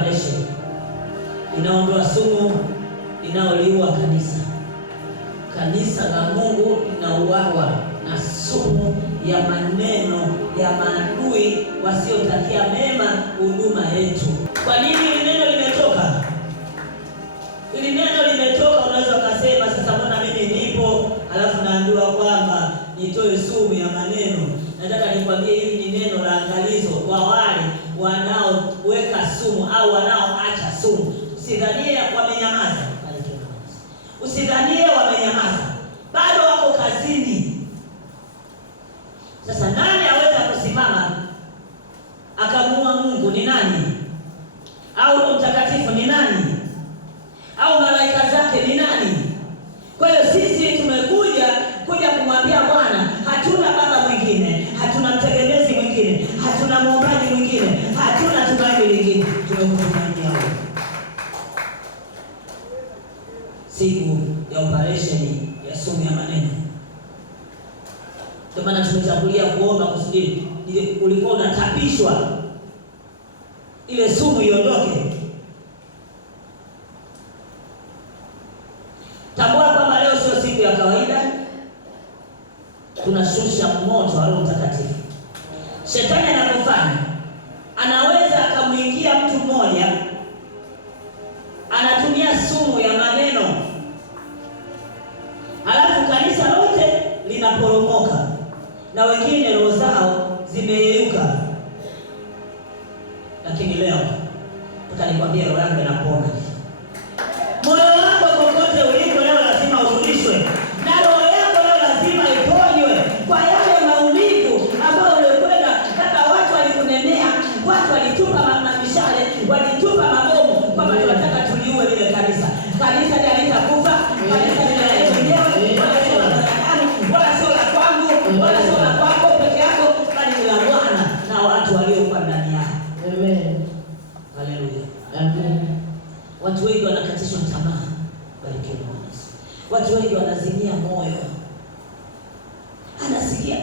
operation inaondoa sumu inaoliua kanisa. Kanisa la Mungu linauawa na sumu ya maneno ya maadui wasiotakia mema huduma yetu. Kwa nini hili neno limetoka? Hili neno limetoka, unaweza kusema sasa mbona mimi nipo alafu naambiwa kwamba nitoe sumu ya maneno. Nataka nikwambie hili ni neno la angalizo kwa wale wanaoweka sumu au wanaoacha sumu. Usidhanie wamenyamaza. Usidhanie wamenyamaza. Bado wako kazini. Sasa nani aweza kusimama akamuua Mungu? Ni nani? Au Roho Mtakatifu ni nani? Au malaika zake ni nani? Kwa hiyo sisi tumekuja kumwambia Bwana, hatuna baba mwingine, hatuna mtegemezi mwingine, hatuna muombaji mwingine, hatuna tumaini lingine. Tumekutumainia wewe. Siku ya operation ya sumu ya maneno. Kwa maana tumetangulia kuomba kusudi ile ulikuwa unatapishwa ile sumu iondoke. Tambua kwamba leo sio siku ya kawaida. Tunashusha moto wa Roho Mtakatifu. Shetani anapofanya, anaweza akamuingia mtu mmoja, anatumia sumu ya maneno, halafu kanisa lote linaporomoka na wengine roho zao zimeyeyuka. Lakini leo nataka nikwambie, roho yako inapona. Moyo wako kokote uliko leo lazima urudishwe, na roho yako leo lazima iponywe kwa yale maumivu ambayo ulikwenda. Hata watu walikunenea, watu walitupa mishale, walitupa mabomu kwamba tunataka tuliue lile kanisa. Kanisa halitakufa, kanisa linaenda lenyewe, wala sio la binadamu, wala sio la kwangu, wala sio la kwako peke yako, bali ni la Bwana na watu waliokuwa ndani yake. Amen. Haleluya. Amen. Watu wengi wanakatishwa tamaa. Barikiwa Bwana Yesu. Watu wengi wanazimia moyo. Anasikia,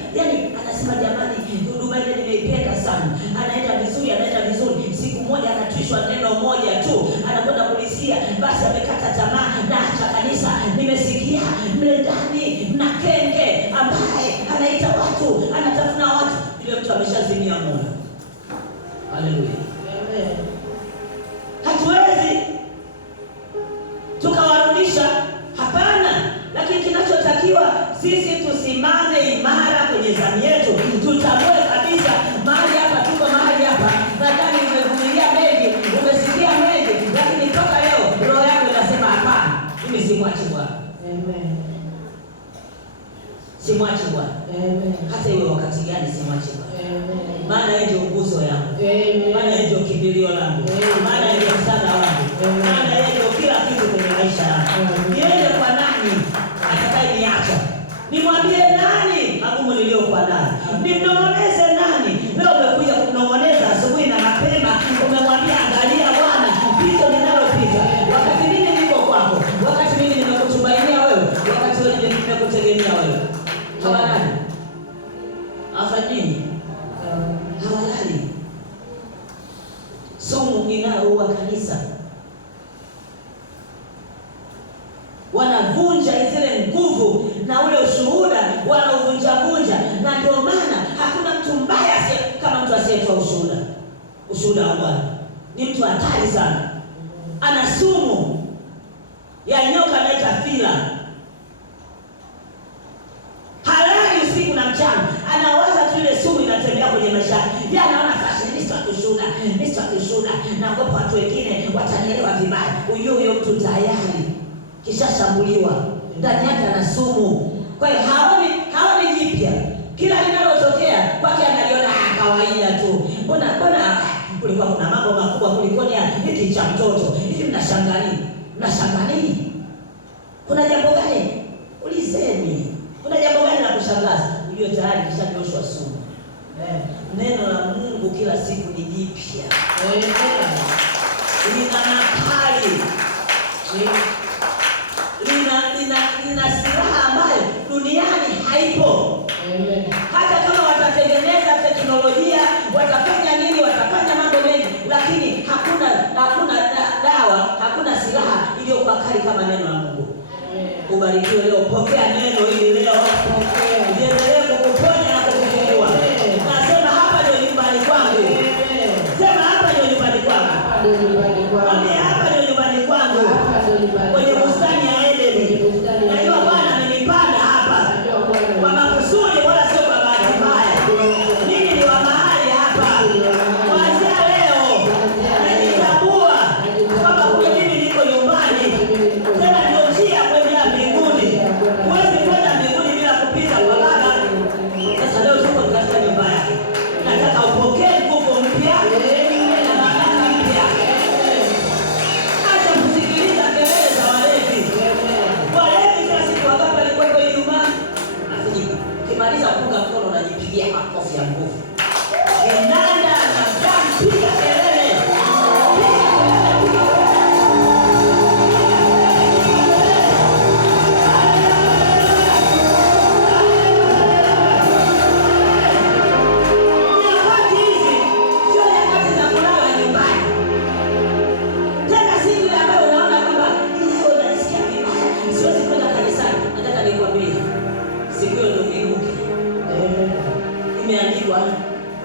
anasema jamani, huduma ile nimeipenda sana. Anaenda vizuri. Siku moja anatwishwa neno moja tu, anakwenda kulisikia, basi amekata tamaa na acha kanisa. Nimesikia mle ndani na kenge ambaye anaita watu, anatafuna watu. Yule mtu ameshazimia moyo. Haleluya. Amen. Hatuwezi tukawarudisha, hapana. Lakini kinachotakiwa sisi tusimame imara kwenye zamu yetu. Tutambue kabisa mahali hapa, tuko mahali hapa. Nadhani umevumilia mengi, umesikia mengi, lakini toka leo roho yako inasema hapana, mimi simwachi Bwana. Amen. Simwachi Bwana. Amen. Hata iwe wakati gani simwachi Bwana. Amen. Maana yeye ndio nguzo yangu. Amen. Maana yeye ndio kimbilio langu. Maana yeye ndio msaada wangu. Maana yeye ndio kila kitu kwenye maisha yangu. Niende kwa nani atakayeniacha? Nimwambie nani magumu niliyokuwa nayo? Nimnong'oneze nani? Leo umekuja kumnong'oneza asubuhi na mapema, umemwambia angalia Bwana, pito ninalopita. Wakati mimi niko kwako, wakati mimi nimekutumainia wewe, wakati wewe nimekutegemea wewe. Hawalali. Afanyeni. Hawalali. Sumu inayoua kanisa. Wanavunja zile nguvu na ule ushuhuda wanauvunja, na ndio maana hakuna mtu mbaya kama mtu asiyetoa ushuhuda. Ushuhuda wa Bwana ni mtu hatari sana. Ana sumu ya nyoka inaitwa fila. Halali usiku na mchana, anawaza tu ile sumu inatembea kwenye maisha yake. Yeye anaona sasa nisitakushuhuda, na kwa watu wengine watanielewa vibaya. Huyo mtu tayari kishashambuliwa, ndani yake ana sumu. Kwa hiyo haoni jipya. Kila linalotokea kwake analiona kawaida tu. Mbona kulikuwa kuna mambo makubwa kuliko hiki cha mtoto. Hivi mnashangaa nini? Kuna jambo gani? Ulizeni. Kuna jambo gani la kushangaza? Ujue tayari kishanyoshwa sumu. Neno la Mungu kila siku ni jipya. Lina nakali. Lina silaha ambayo duniani haipo. Hata kama watatengeneza teknolojia, watafanya nini, watafanya mambo mengi, lakini hakuna Ubarikiwe leo. Pokea neno hili leo. Niendelee kukuponya na kukufungua. Nasema hapa ndio nyumbani kwangu. Sema hapa ndio nyumbani kwangu. Hapa ndio nyumbani kwangu. Kwenye bustani ya Edeni. Najua Bwana amenipanda hapa. Kwa makusudi wala sio kwa bahati mbaya. Mimi ni wa mahali hapa. Kuanzia leo najitambua kwamba kule mimi niko nyumbani. Tena ndio njia kwenda mbinguni. Huwezi kwenda mbinguni bila kupita kwa Baba. Sasa leo tuko katika nyumba yake. Nataka upokee nguvu mpya. Acha kusikiliza kelele za walevi. Walevi kila siku wakati walikuwa Ijumaa. Ukimaliza kuunga mkono unajipigia makofi ya nguvu. Nenda na piga kelele. Imeandikwa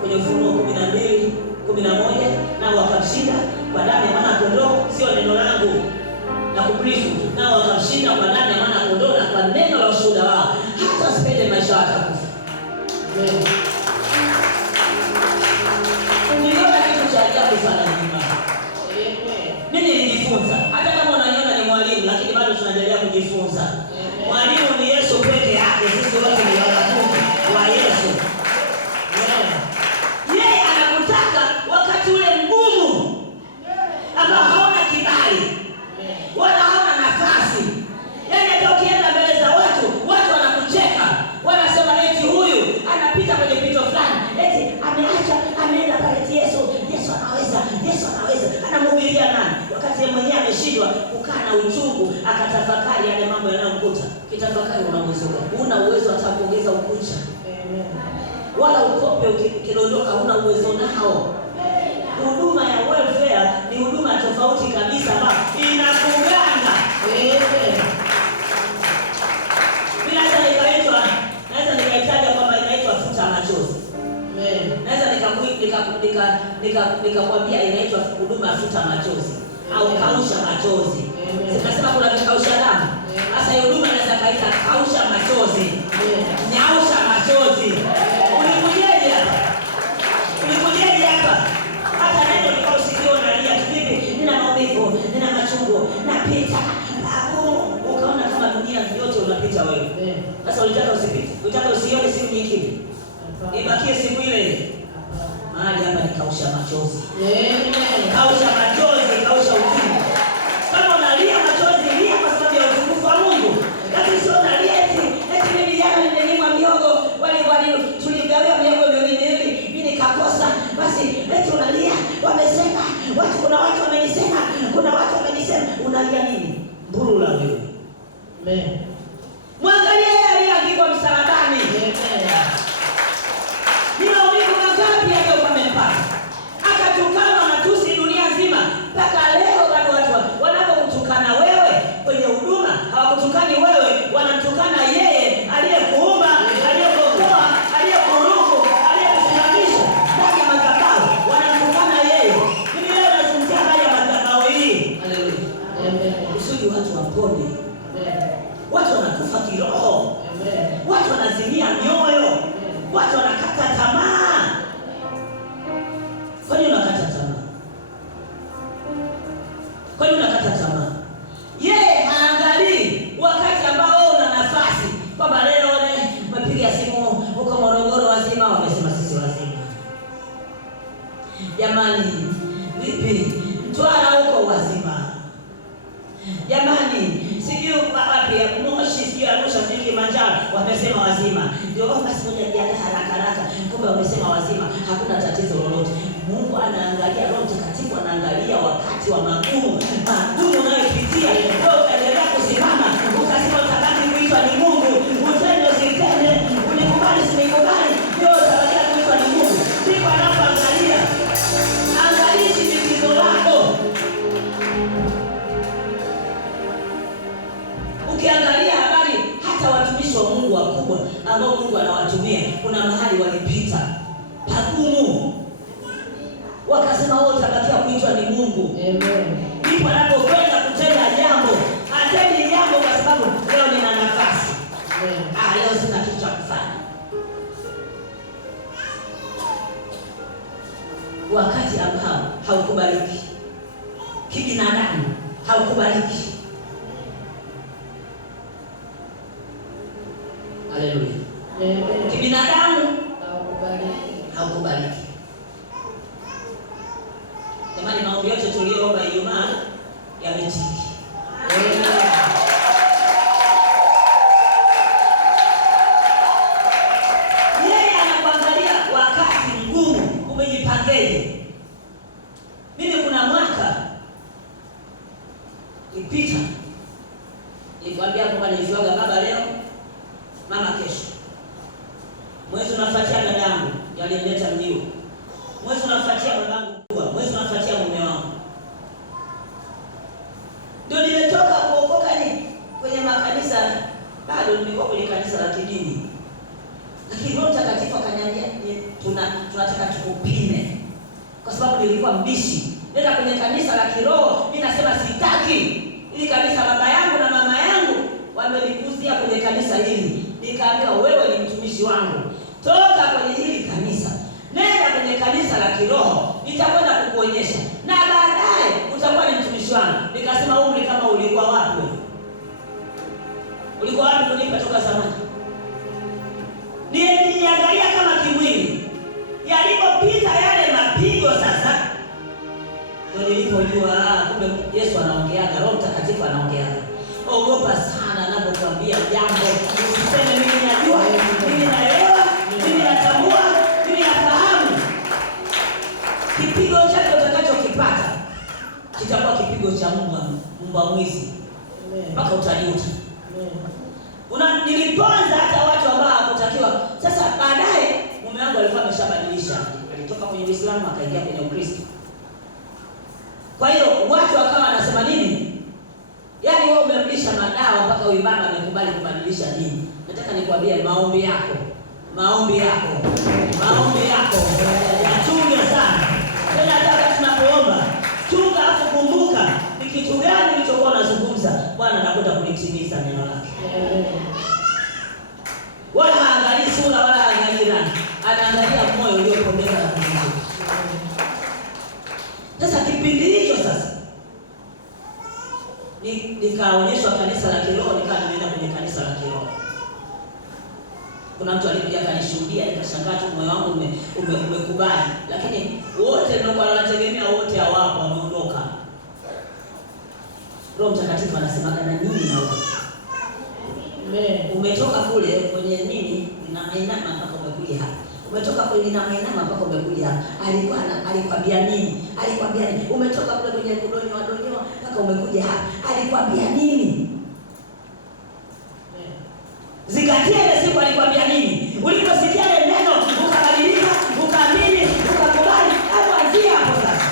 kwenye Ufunuo 12:11, nao wakamshinda kwa damu ya mwana kondoo, sio neno langu na kubrifu, nao wakamshinda kwa damu ya mwana kondoo na kwa neno la ushuhuda wao, hata wasipende maisha watakufa. Niliona kitu cha ajabu sana nyumbani. Mimi nilijifunza, hata kama unaniona ni mwalimu, lakini bado tunaendelea kujifunza. Mwalimu ni Yesu peke yake, sisi wote ni wanafunzi wa Yesu. Yeye anakutaka wakati ule mgumu ambao hauna kibali wala hauna nafasi. Yaani hata ukienda mbele za watu wanakucheka. Wanasema eti huyu anapita kwenye pito fulani. Eti ameenda pale Yesu anaweza. Anamhubiria nani? Wakati yeye mwenyewe ameshindwa kukaa na uchungu akatafakari yale mambo yanayomkuta. Kitafakari una uwezo gani? Una uwezo hata kuongeza ukucha. Wala ukope ukidondoka huna uwezo nao. Huduma ya welfare ni huduma tofauti kabisa ambayo inakuganga. Naweza nikaitaja kwamba inaitwa futa machozi. Naweza nikakwambia inaitwa huduma ya futa machozi au kausha machozi. Nasema kuna kausha damu. Sasa hiyo huduma inaweza kaita kausha machozi. Nyausha machozi. Ulikujeje hapa? Hata neno liko usikio unalia kivipi? Nina maumivu, nina machungu, napita. Ukaona kama dunia yote unapita wewe. Sasa ulitaka usipite. Ulitaka usione siku nyingine. Ibakie siku ile. Mahali hapa ni kausha machozi. Kausha machozi, kausha uchungu. Kama unalia machozi, lia kwa sababu ya utukufu wa Mungu. Lakini sio unalia eti mimi jana nimenyimwa miogo, wale tuligawiwa miogo miwili, mimi nikakosa. Basi eti unalia, wamesema, kuna watu wamenisema. Unalia nini? Mbulu la wewe. Mwangalia yeye aliyeandikwa msalabani. Ni maumivu mangapi yake umempata? Akatukana na tusi dunia nzima. Mpaka leo bado watu wanapokutukana wewe kwenye huduma, hawakutukani wewe, wanatukana yeye aliyekuumba, aliyekuokoa, aliyekuruhusu, aliyekusimamisha ndani ya madhabahu. Wanatukana yeye. Mimi leo nazungumzia habari ya madhabahu hii. Haleluya. Kusudi watu wapone. Watu wanakufa kiroho. Watu wanazimia mioyo. Watu wanakata tamaa. Kwa nini unakata tamaa? Kwa nini unakata tamaa? Yeye haangalii wakati ambao una nafasi. Kwamba leo umepiga simu huko Morogoro wazima, wamesema sisi wazima. Jamani, vipi? Mtwara huko wazima. Jamani, sijui wapi Moshi, sijui Arusha, sijui Kilimanjaro, wamesema wazima. Ndio basi moja jiandaa haraka. Kumbe wamesema wazima, hakuna tatizo lolote. Mungu anaangalia, Roho Mtakatifu anaangalia wakati wa magumu unayopitia. Wewe utaendelea kusimama, ukasema utabaki kuitwa ni Mungu. Utende usitende, unikubali usinikubali, wewe utabaki kuitwa ni Mungu. Ndipo anapoangalia. Angalia shinikizo lako. Ukiangalia ambao Mungu anawatumia, kuna mahali walipita pagumu, wakasema wao utabakia kuitwa ni Mungu. Amen. Ndipo anapokwenda kutenda jambo, atendi jambo kwa sababu leo nina nafasi. Amen. Leo sina kitu cha kufanya. Wakati ambao haukubaliki kibinadamu, haukubaliki. Haleluya. Amen. Kibinadamu haukubaliki. Jamani, maombi yote tuliyoomba Ijumaa yametiki. Yeye anakuangalia wakati mgumu umejipangeje. Mimi kuna mwaka ipita nilikwambia kwamba nilifuaga baba leo, mama kesho. Mwezi unafuatia dadangu aliyeleta mjio. Mwezi unafuatia babangu, mwezi unafuatia mume wangu. Ndio nimetoka kuokoka kwenye makanisa, bado nilikuwa kwenye kanisa la kidini. Lakini Roho Mtakatifu akaniambia tunataka tukupime. Kwa sababu nilikuwa mbishi. Nenda kwenye kanisa la kiroho, mimi nasema sitaki. Ili kanisa baba yangu na mama yangu wamelikuzia kwenye kanisa hili. Nikaambiwa wewe ni mtumishi wangu. Toka kwenye hili kanisa. Nenda kwenye kanisa la kiroho, nitakwenda kukuonyesha. Na baadaye utakuwa ni mtumishi wangu. Nikasema umri kama ulikuwa wapi wewe? Ulikuwa wapi kunipa toka zamani? Niliangalia kama kimwili. Yalipopita yale mapigo sasa, ndio nilipojua kumbe Yesu anaongeaga, Roho Mtakatifu anaongeaga. Ogopa sana anapokuambia jambo. Usiseme mimi najua, mimi naelewa, mimi natambua, mimi nafahamu. Kipigo chako utakachokipata kitakuwa kipigo cha mbwa mwizi. Mpaka utajuta. Niliponza hata watu ambao hawakutakiwa. Sasa baadaye mume wangu alikuwa ameshabadilisha. Alitoka kwenye Uislamu akaingia kwenye Ukristo. Kwa hiyo watu wakawa wanasema nini? Yaani wewe umerudisha madawa mpaka huyu mama amekubali kubadilisha dini. Nataka nikwambie maombi yako yachunge sana. Tena hata tunapoomba, chunga afu kumbuka ni kitu gani nilichokuwa nazungumza. Bwana anakwenda kulitimiza neno lake. Wala haangalii sura wala haangalii rangi. Anaangalia moyo uliopondeka na Mungu. Sasa kipindi hicho sasa nikaonyeshwa kanisa la kiroho, nikawa nimeenda kwenye kanisa la kiroho. Kuna mtu alikuja akanishuhudia, nikashangaa tu moyo wangu umekubali. Lakini wote nilikuwa nategemea wote hawapo, wameondoka. Roho Mtakatifu anasema na nini na wewe? Umetoka kule kwenye nini na mainama mpaka umekuja hapa. Umetoka kule na mainama mpaka umekuja hapa. Alikwambia nini? Umetoka kule kwenye kudonyo mpaka umekuja hapa. Alikwambia nini? Zingatia ile siku alikwambia nini? Uliposikia ile neno ukabadilika, ukaamini, ukakubali, anzia hapo sasa.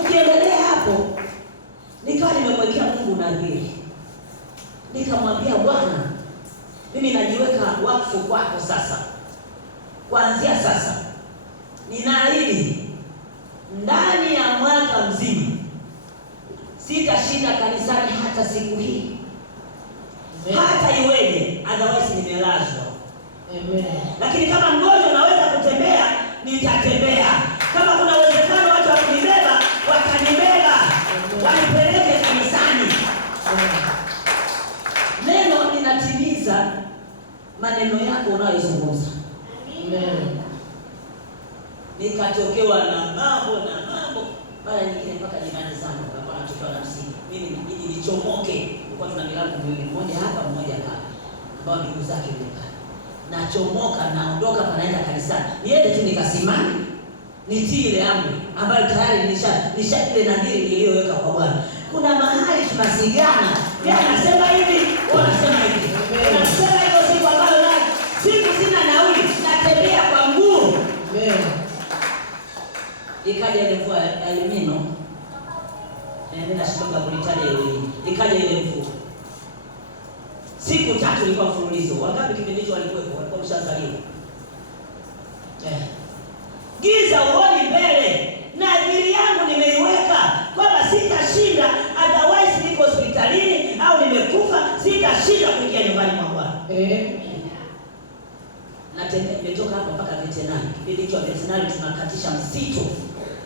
Ukiendelea hapo, nikawa nimemwekea Mungu nadhiri. Nikamwambia Bwana, mimi najiweka wakfu kwako sasa. Kuanzia sasa ninaahidi ndani ya mwaka mzima sitashinda kanisani hata siku hii. Hata iweje, otherwise nimelazwa. Lakini kama mgonjwa naweza kutembea, nitatembea. Kama kuna uwezekano watu wakunibeba, watanibeba. Wanipeleke kanisani. Neno linatimiza maneno yako unayozungumza. Nikatokewa na mambo mara nyingine mpaka jirani sana kwa anatokewa na msingi. Mimi nilichomoke. Kwa tuna milango miwili, mmoja hapa mmoja hapa, ambao ndugu zake yuko. Nachomoka naondoka panaenda kanisani. Niende tu nikasimama. Nitii ile amri ambayo tayari nisha ile nadhiri niliyoweka kwa Bwana. Kuna mahali tunasigana. Yeye anasema hivi, wanasema hivi. Anasema hiyo siku ambayo siku sina nauli, natembea kwa mguu. Ikaja ile mvua ya Elimino. Nenda shika kulitaja ile. Ikaja ile mvua. Siku 3 ilikuwa mfululizo. muulizo, wangapi kipindi hicho walikuwepo? Walikuwa mshazaliwa. Giza uoni mbele, na ajili yangu nimeiweka kwamba sitashinda, otherwise niko hospitalini au nimekufa, sitashinda kuingia nyumbani mwa Bwana. Natembea, nimetoka hapa mpaka veterinary. Kipindi hicho veterinary tunakatisha msitu.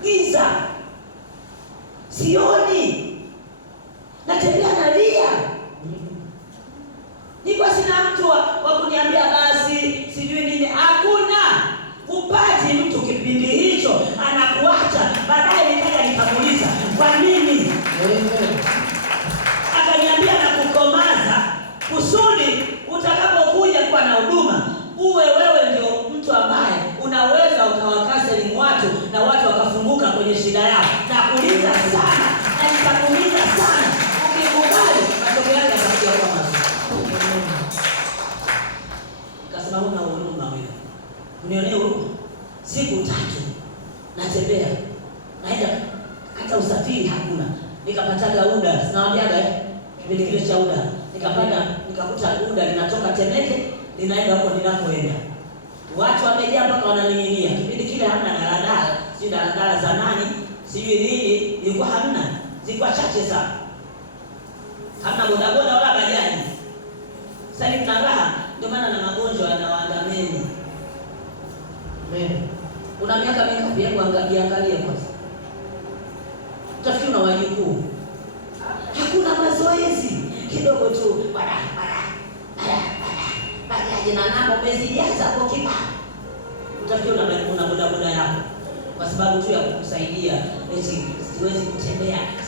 Giza. Sioni. Natembea nalia. Niko sina mtu wa kuniambia basi, sijui nini. Hakuna. Upati mtu kipindi hicho anakuacha. Baadaye nikaja nikamuuliza, "Kwa nini?" Akaniambia na kukomaza kusudi utakapokuja kwa na huduma uwe wewe ndio mtu ambaye unaweza ukawakaseli watu na watu wakafunguka kwenye shida yao. Na kuuliza sana na nitakuuliza sana, ukikubali matokeo yake yatakuja kwa mazuri. Nikasema una huruma wewe. Unionee huruma. Siku 3 natembea. Naenda hata usafiri hakuna. Nikapataga UDA, sinawaambiaga kipindi kile cha UDA. Nikapanda nikakuta UDA linatoka Temeke linaenda huko ninakoenda. Watu wamejaa mpaka wananing'inia. Kipindi kile hamna daladala, si daladala za nani, sijui nini, ilikuwa hamna. Zilikuwa chache sana. Hamna bodaboda wala bajaji. Sasa ni raha, ndio maana na magonjwa yanawaandameni. Una miaka mingapi? Hebu angalia kwanza. Utafikiri una wajukuu. Hakuna mazoezi. Kidogo tu. Bajaji na namo umezijaza hapo kibao. Utafikiri una bodaboda yako. Kwa sababu tu ya kukusaidia. Eti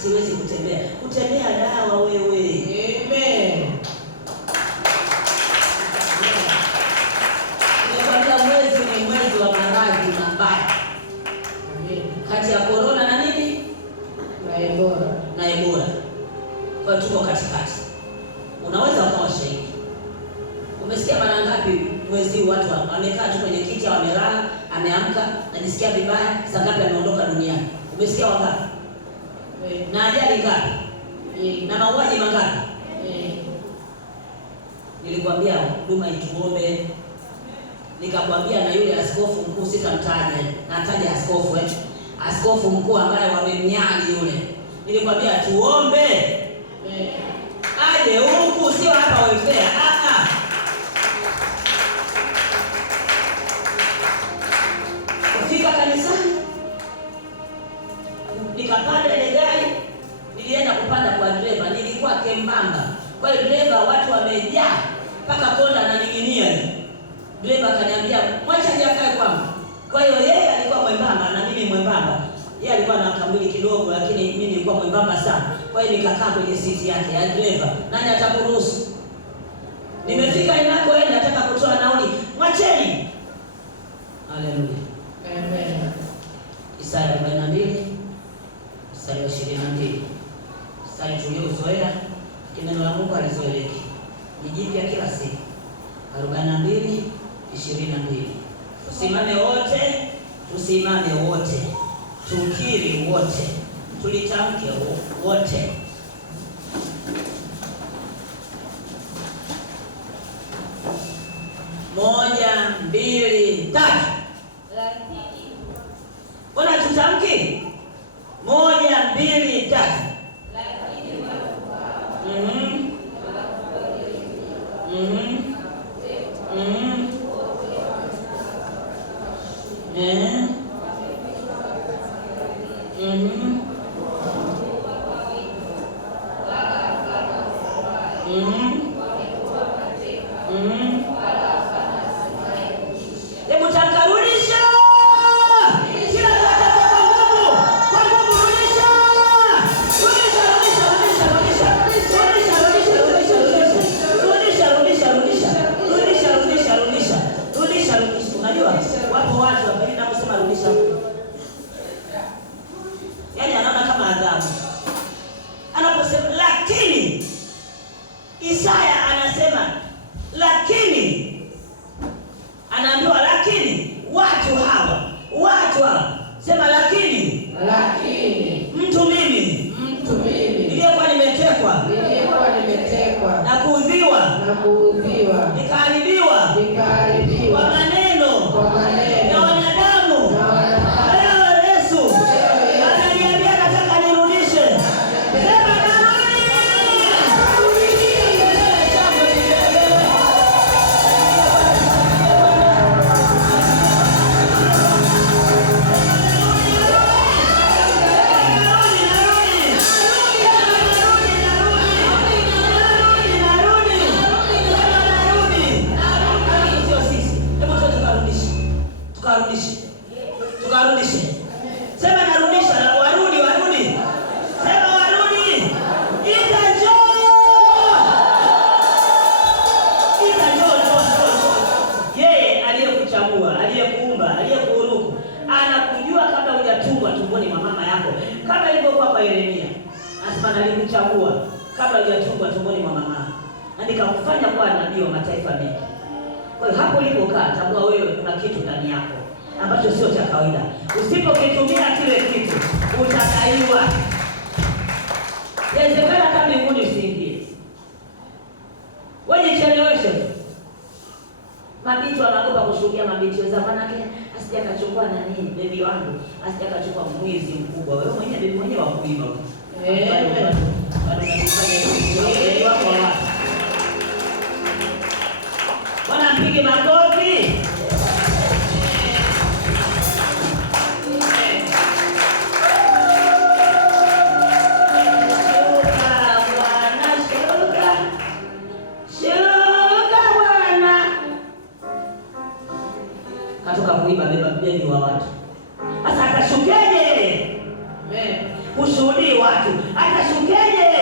siwezi kutembea. Kutembea dawa wewe. Amen. Mwezi ni mwezi wa maradhi mabaya. Kati ya corona na nini? Na Ebola. Kwa hiyo tuko katikati. Unaweza ukawa shahidi. Umesikia mara ngapi mwezi watu wamekaa tu kwenye kiti, wamelala, ameamka, najisikia vibaya, saa ngapi ameondoka duniani? Umesikia wangapi? Na ajali ngapi? Na mauaji mangapi? Nilikwambia huduma ituombe. Nikakwambia na yule askofu mkuu sitamtaja, nataja askofu askofu mkuu ambaye wamemnyali yule. Nilikwambia tuombe. Aje huku, sio hapa welfare. Kufika kanisani, nikapanda ile gari, nilienda kupanda kwa dereva, nilikuwa kembamba. Kwa hiyo dereva watu wamejaa mpaka konda ananing'inia. Dereva akaniambia, "Mwacha jakae kwangu." Kwa hiyo yeye alikuwa mwembamba na mimi mwembamba. Yeye alikuwa na kamwili kidogo lakini mimi nilikuwa mwembamba sana. Kwa hiyo nikakaa kwenye siti yake ya dereva. Nani atakuruhusu? Nimefika ninakoenda, nataka kutoa nauli. Mwacheni. Haleluya. Amen. Isaya 42, Isaya 22. Isaya tuliozoea, neno la Mungu alizoeleki. Ni jipya kila siku. 42, 22. Tusimame wote. Tukiri wote. Tulitamke wote. Moja, mbili, tatu. Mbona tutamki? Moja, mbili, tatu. Hebu takarudisha. Kila wakati kwa nguvu rudisha. Anasema nalikuchagua kabla hujatungwa tumboni mwa mama, na nikakufanya kuwa nabii wa mataifa mengi. Kwa hiyo hapo ulipokaa, tambua wewe kuna kitu ndani yako ambacho sio cha kawaida. Usipokitumia kile kitu utadaiwa. Inawezekana hata mbinguni usiingie. Wewe cheleweshe. Mabinti wanaogopa kushuhudia mabinti wenzao, manake asije akachukua nani bebi wangu, asije akachukua mwizi mkubwa. Wewe mwenyewe bebi mwenyewe wa kuiba. Bwana mpige makofi. Katoka kuiba beba bebi wa watu. Sasa atashukeje? Ushuhudii watu. Atashukeje?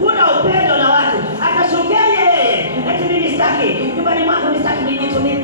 Huna upendo na watu. Atashukeje? Eti mimi sitaki nyumbani mwangu, nisitaki nitumie